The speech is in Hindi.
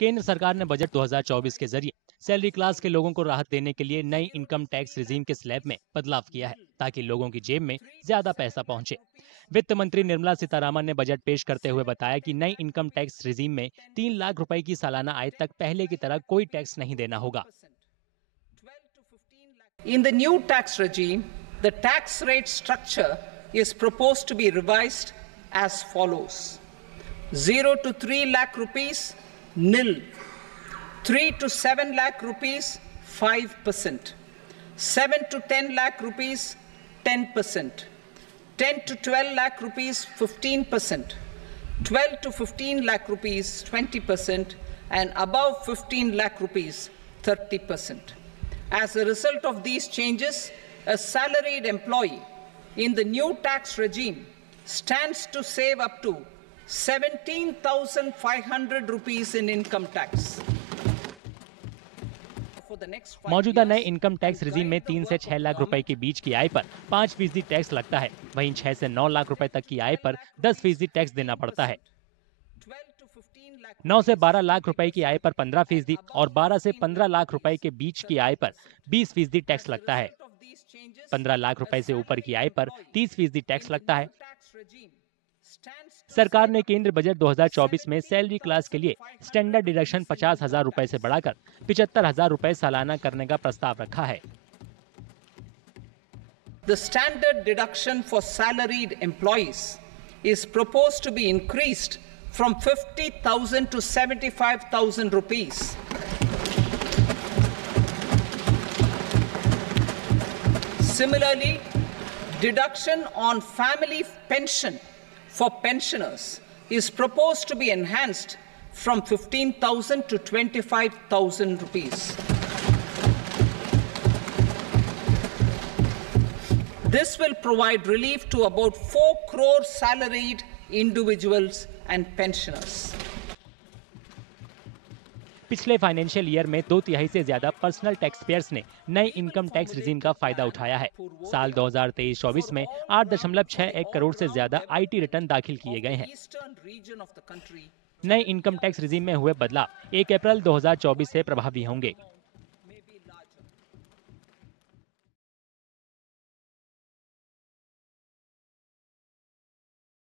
केंद्र सरकार ने बजट 2024 के जरिए सैलरी क्लास के लोगों को राहत देने के लिए नई इनकम टैक्स रिजीम के स्लैब में बदलाव किया है ताकि लोगों की जेब में ज्यादा पैसा पहुंचे। वित्त मंत्री निर्मला सीतारामन ने बजट पेश करते हुए बताया कि नई इनकम टैक्स रिजीम में 3 लाख रुपए की सालाना आय तक पहले की तरह कोई टैक्स नहीं देना होगा। In the new tax regime, the tax rate structure is proposed to be revised as follows: 0 to 3 lakh rupees, nil; 3 to 7 lakh rupees, 5%; 7 to 10 lakh rupees, 10%; 10 to 12 lakh rupees, 15%; 12 to 15 lakh rupees, 20%; and above 15 lakh rupees, 30%. As a result of these changes, a salaried employee in the new tax regime stands to save up to 17,500 rupees in income tax. मौजूदा नए इनकम टैक्स रिजीम में 3 से 6 लाख रुपए के बीच की आय पर 5% टैक्स लगता है। वहीं 6 से 9 लाख रुपए तक की आय पर 10% टैक्स देना पड़ता है। 9 से 12 लाख रुपए की आय पर 15% और 12 से 15 लाख रुपए के बीच की आय पर 20% टैक्स लगता है। 15 लाख रुपए से ऊपर की आय पर 30% टैक्स लगता है। सरकार ने केंद्र बजट 2024 में सैलरी क्लास के लिए स्टैंडर्ड डिडक्शन 50,000 रुपए से बढ़ाकर 75,000 रुपए सालाना करने का प्रस्ताव रखा है। The standard deduction for salaried employees is proposed to be increased from 50,000 to 75,000 rupees. Similarly, deduction on family pension for pensioners is proposed to be enhanced from 15,000 to 25,000 rupees. This will provide relief to about 4 crore salaried individuals and pensioners. पिछले फाइनेंशियल ईयर में 2/3 से ज्यादा पर्सनल टैक्स पेयर्स ने नए इनकम टैक्स रिजीम का फायदा उठाया है। साल 2023-24 में 8.61 करोड़ से ज्यादा IT रिटर्न दाखिल किए गए हैं। नए इनकम टैक्स रिजीम में हुए बदलाव 1 अप्रैल 2024 से प्रभावी होंगे।